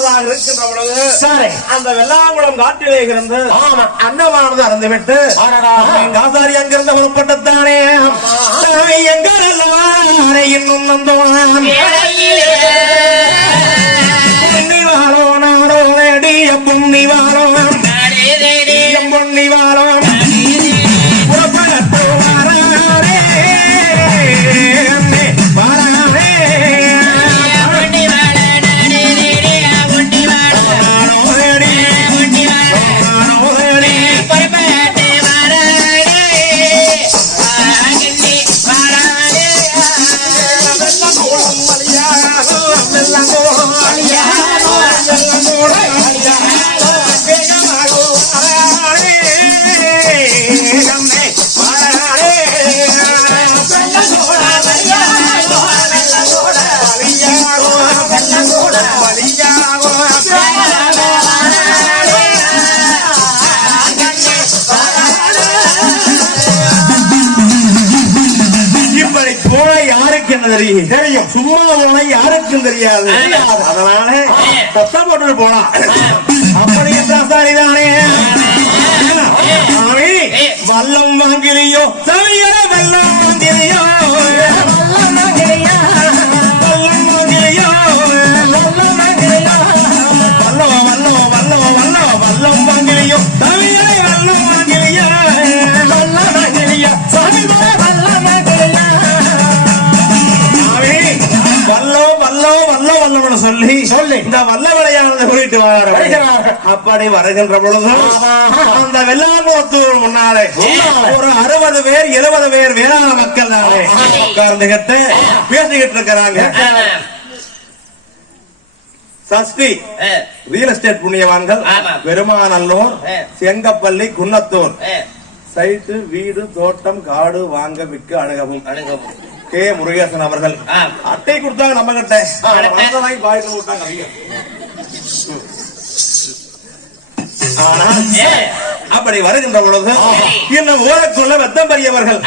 வருவதாக இருக்கின்ற பொழுது அந்த வெள்ளாங்குளம் காட்டிலே இருந்து அன்னமானது அறந்துவிட்டு ஆசாரி அங்கிருந்த புறப்பட்டுத்தானே எங்க இன்னும் வந்தோம் பொன்னி வாழோ நாடோ நடிய பொன்னி வாழோ பொன்னி வாழோ புறப்பட்டு வாரே தெரியும் சும்மா போனா யாருக்கும் தெரியாது அதனால சத்தம் போட்டு போனா அப்படி என்றானே வல்லம் வாங்கிறியோ சமையல வெள்ளம் வாங்கிறியோ வல்லம் வாங்கிறியோ சமையலை வெள்ளம் வாங்கிறியா சொல்லி இந்த வல்ல விளையானதை குறித்து அப்படி வருகின்ற பொழுது அந்த வெள்ளாங்குளத்தூர் முன்னாலே ஒரு 60 பேர் 70 பேர் வேளாண் மக்கள் நாளே உட்கார்ந்துகிட்டு பேசிக்கிட்டு இருக்கிறாங்க. சஷ்டி ரியல் எஸ்டேட் புண்ணியவான்கள் பெருமாநல்லூர் செங்கப்பள்ளி குன்னத்தூர் சைட்டு வீடு தோட்டம் காடு வாங்க விற்க அணுகவும் கே முருகேசன் அவர்கள் அட்டை கொடுத்தாங்க நம்ம கிட்ட வாங்கி விட்டாங்க. அப்படி வருகின்ற பொழுது இன்னும் ஊருக்குள்ள வெத்தம் பெரியவர்கள்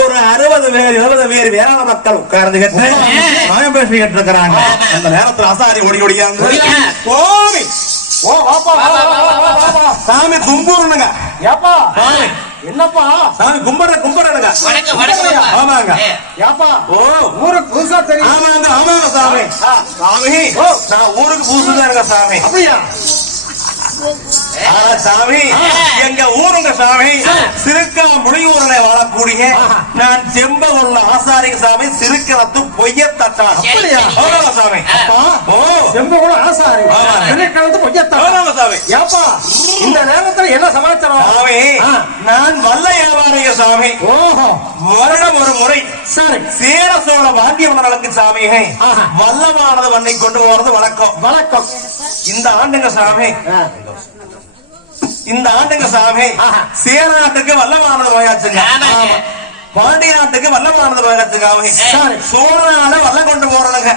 ஒரு 60 பேர் 70 பேர் வேளாண் மக்கள் உட்கார்ந்து கேட்டு நாயம் பேசிக்கிட்டு இருக்கிறாங்க. அந்த நேரத்தில் அசாரி ஓடி ஓடியாங்க சாமி கும்பூருங்க என்னப்பா சாமி கும்பிடுறேங்க. ஆமாங்க ஏப்பா ஓ ஊருக்கு புதுசா தெரியும். ஆமாங்க சாமி நான் ஊருக்கு புதுசுதான் இருக்க சாமி. அப்படியா சாமி எங்க ஊருங்க சாமி சிறுக்கா முடியூரில் வாழக்கூடிய நான் செம்பகுள்ள ஆசாரிங்க சாமி சிறுக்கலத்து பொய்யத்தட்டான் சாமி. செம்பகுள்ள ஆசாரி சிறுக்கலத்து பொய்யத்தட்டான் சாமி. ஏப்பா இந்த நேரத்தில் என்ன சமாச்சாரம் சாமி? நான் வல்ல வியாபாரிங்க சாமி. வருடம் ஒரு முறை சரி சேர சோழ வாண்டிய மன்னர்களுக்கு சாமி வல்லமானது வண்ணை கொண்டு போறது வழக்கம். இந்த ஆண்டுங்க சாமி சேர நாட்டுக்கு வல்லமானது போயாச்சுங்க. பாண்டிய நாட்டுக்கு வல்லமானது போயாச்சுங்க. சோழ நாடு வல்லம் கொண்டு போறதுங்க.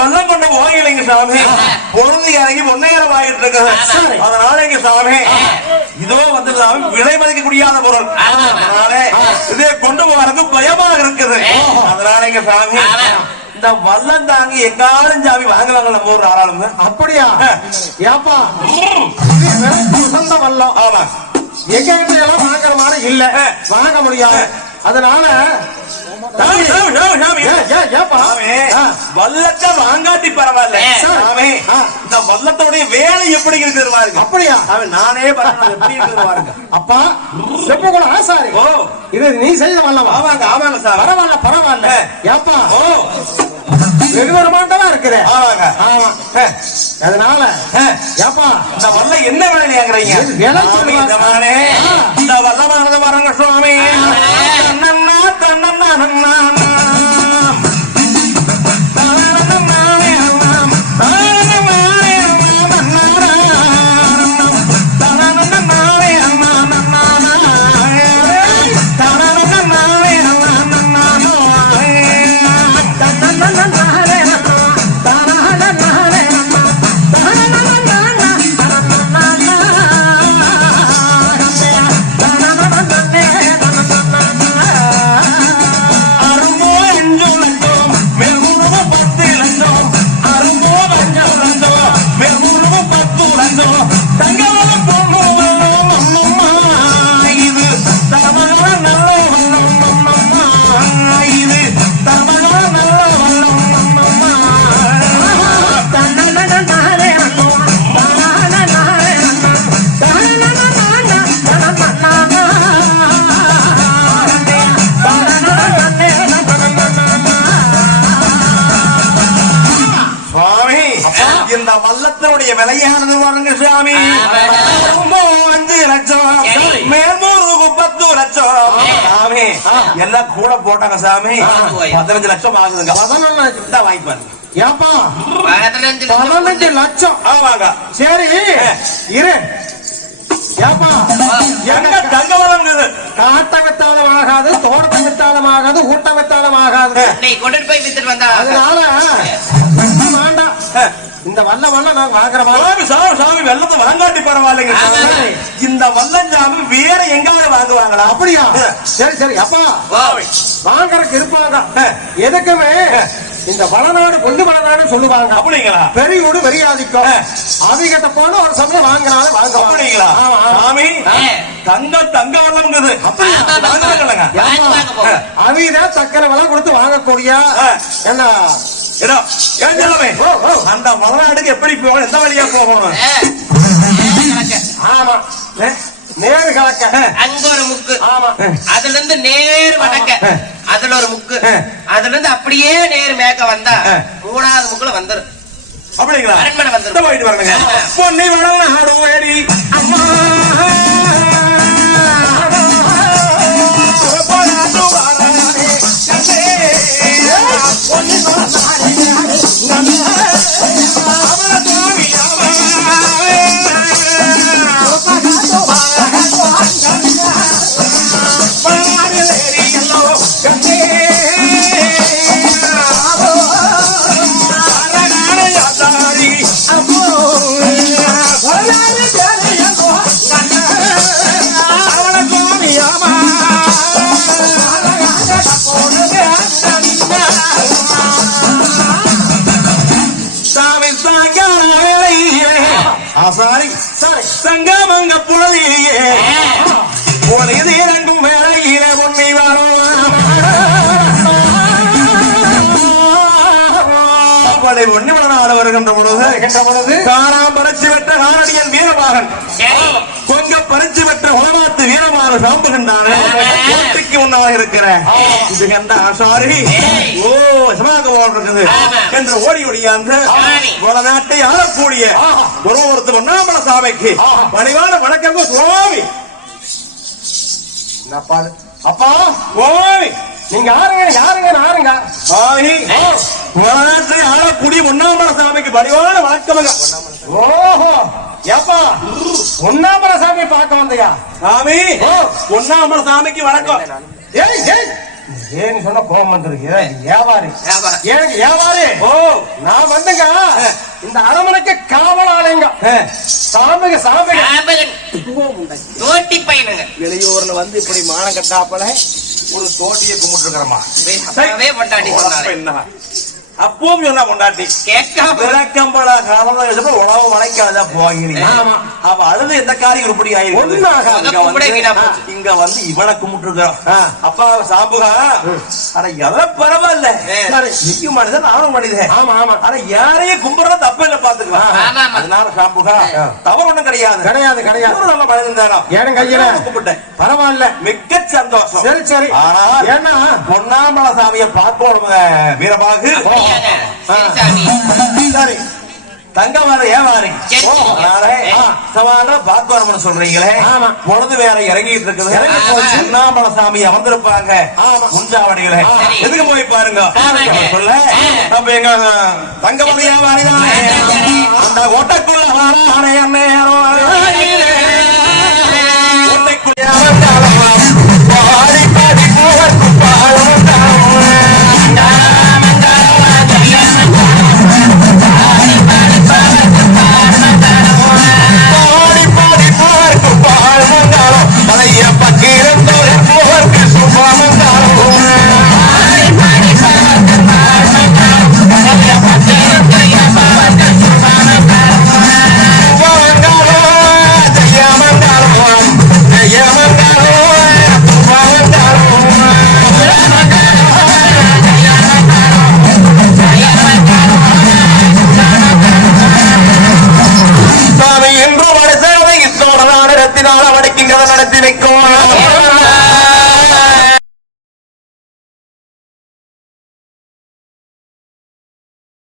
வல்லம் கொண்டு போகலைங்க சாமி. பொழுது இறங்கி பொன்னையரம் ஆகிட்டு இருக்கு. அதனால இங்க சாமி இதோ வந்து சாமி விலை மதிக்க முடியாத பொருள். அதனால இதை கொண்டு போறதுக்கு பயமாக இருக்குது. அதனால இங்க சாமி இந்த வல்லம் தாங்கி எங்காலும் சாமி வாங்குவாங்க நம்ம ஊர் ஆளாளுங்க. அப்படியா ஏப்பா சொந்த வல்லம் எங்க எல்லாம் வாங்குற மாதிரி இல்ல வாங்க முடியாது. அதனால வல்லத்தை வாங்காட்டி பரவாயில்ல இந்த வல்லத்தோடைய வேலை எப்படி இருக்குது பாருங்க. அப்படியா நானே எப்படி இருக்குது பாருங்க. அப்பா செப்பகுல ஆசாரி இது நீ செய்த வல்லம். ஆமாங்க சார் பரவாயில்ல ஏப்பா வெகுவரமாட்டமா இருக்குது. அதனால ஏப்பா இந்த வல்ல என்ன வேலை கேக்குறீங்க? இந்த வல்லமானது வரங்க சுவாமி வல்லனுடைய விலையானது பாருங்க சாமி 5 லட்சம் மேல்மூருக்கு 10 லட்சம் சாமி எல்லாம் கூட போட்டாங்க சாமி 15 லட்சம் ஆகுதுங்க 15 லட்சம் தான் வாங்கிப்பாரு ஏப்பா 15 லட்சம் ஆமாங்க சரி இரு ஏப்பா எங்க தங்க வளங்குது காட்ட வித்தாலும் ஆகாது தோட்டத்தை வித்தாலும் ஆகாது ஊட்ட வித்தாலும் ஆகாது கொண்டு போய் வித்துட்டு வந்தா அதனால வேண்டாம் இந்த வல்ல நான் வாங்குறேன் சாமி வெள்ளத்தை வழங்காட்டி பரவாயில்லைங்க இந்த வல்லஞ்சாமி வேற எங்காவது வாங்குவாங்களா அப்படியா சரி சரி அப்பா வாங்கறதுக்கு இருப்பாங்க எதுக்குமே இந்த வளநாடு கொண்டு வளநாடு சொல்லுவாங்க அப்படிங்களா பெரியோடு வெறியாதிக்கும் அவங்க போன ஒரு சமயம் வாங்கினாலும் வாங்க அப்படிங்களா சாமி தங்க வல்லங்குது அவிதான் தக்கன விலை கொடுத்து வாங்கக்கூடிய என்ன அந்த மலநாடுக்கு எப்படி போகணும் எந்த வழியா போகணும் ஆமா நேரு கலக்க அங்க ஒரு முக்கு அதுல இருந்து நேரு வடக்க அதுல ஒரு முக்கு அதுல இருந்து அப்படியே நேரு மேக்க வந்தா 3வது முக்குல வந்துரும் அப்படிங்களா அரண்மனை வந்துரும் போயிட்டு வரணுங்க பொன்னி வளம் நாடுவேரி அம்மா சங்கமங்க புலதியே பொழுது இறங்கும் வேளையில பொன்னை வரும் ஒண்ணு நாடு வருகின்ற பொழுது காணாம் பறிச்சு வெற்ற காரடியன் வீரபாகன் கொங்க பறிச்சு வெற்ற உலமாத்து வீரமான சாம்புகின்றானே கோட்டைக்கு முன்னாக இருக்கிற இது கண்ட ஆசாரி ஓ சமாக இருக்குது என்று ஓடி ஒடியாந்து நாட்டை ஆளக்கூடிய ஒருத்தர் ஒன்னாமல சாமிக்கு பணிவான வணக்கம் சுவாமி அப்பா ஓய் நீங்க யாருங்க வடநாட்டை ஆளக்கூடிய ஒன்னாமல சாமிக்கு பணிவான வணக்கம் ஓஹோ ஏப்பா ஒன்னாமல சாமி பார்க்க வந்தையா சாமி ஒன்னாமல சாமிக்கு வணக்கம் ஏன்னு சொன்ன கோபம் வந்துருக்கு வியாபாரி எனக்கு வியாபாரி நான் வந்துங்க இந்த அரமனைக்கு காவலாளைங்க சாமிக்கு தோட்டி பையனுங்க வெளியூர்ல வந்து இப்படி மானம் கட்டாப்பல ஒரு தோட்டியை கும்பிட்டு இருக்கிறமா அப்பவும் சொன்னா கொண்டாட்டி விளக்கம்பட காலம் உணவு வளைக்காத போகிறீங்க அவ அழுது எந்த காரியம் இப்படி இங்க வந்து இவனை கும்பிட்டு இருக்கிறோம் அப்பா சாம்புகா ஆனா எதை பரவாயில்ல நீயும் மனிதன் நானும் மனிதன் ஆனா யாரையும் கும்பிடுறது தப்பு இல்ல பாத்துக்கலாம் அதனால சாம்புகா தவறு ஒண்ணும் கிடையாது நல்ல மனிதன் தானோ ஏன் கையில கும்பிட்டேன் பரவாயில்ல மிக்க சந்தோஷம் சரி சரி ஆனா ஏன்னா பொன்னாமல சாமியை பார்க்கணும் வீரபாகு சரி தங்கமான ஏவாரி பார்த்து வரணும்னு சொல்றீங்களே பொழுது வேற இறங்கிட்டு இருக்குது அண்ணாமல சாமி அமர்ந்திருப்பாங்க முஞ்சாவடிகளே எதுக்கு போய் பாருங்க சொல்ல அப்ப எங்க தங்கமான ஏவாரி தான் அந்த ஓட்டக்குள்ள